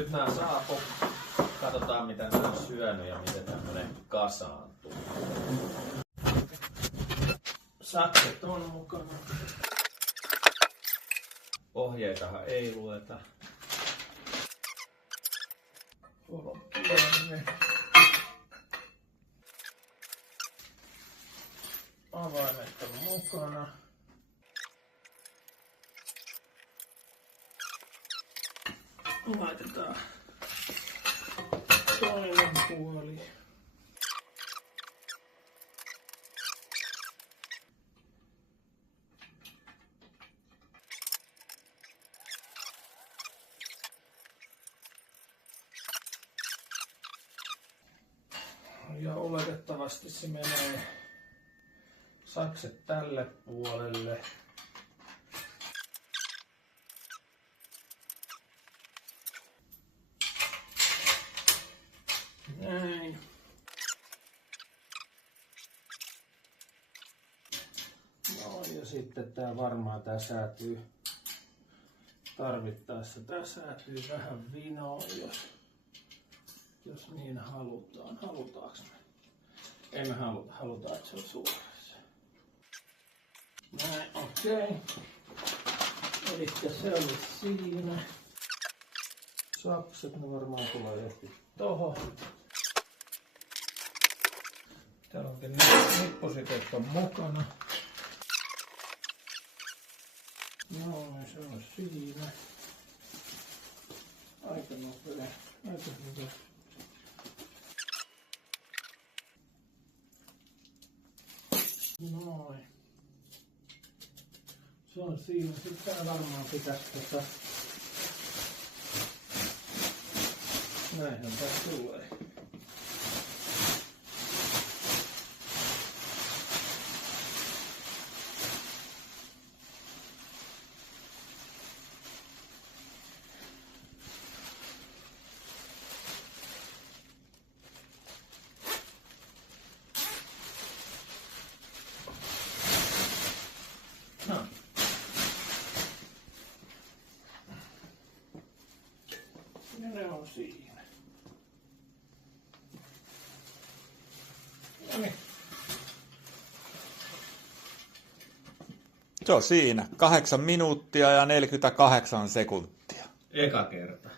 Nyt nää saapuu. Katsotaan mitä nää on syönyt ja miten tämmönen kasaantuu. Sakset on mukana. Ohjeitahan ei lueta. Avaimet on mukana. Laitetaan toinen puoli. Ja oletettavasti se menee sakset tälle puolelle. Näin. No ja sitten tää säätyy tarvittaessa. Tää säätyy vähän vinoon, jos niin halutaan. Halutaanko me? Ei me halutaan, että se on suorassa. Näin, okei. Elikkä se oli siinä. Sakset, ne varmaan tulee johonkin tohon. Täällä onkin nippusiteet on mukana. Noin, se on siinä. Aika nopea. Aika hyvä. Noin. Se on siinä. Sitten tää varmaan pitäisi näinhän tää tulee. Ja ne on siinä. Noniin. Se on siinä. 8 minuuttia ja 48 sekuntia. Eka kerta.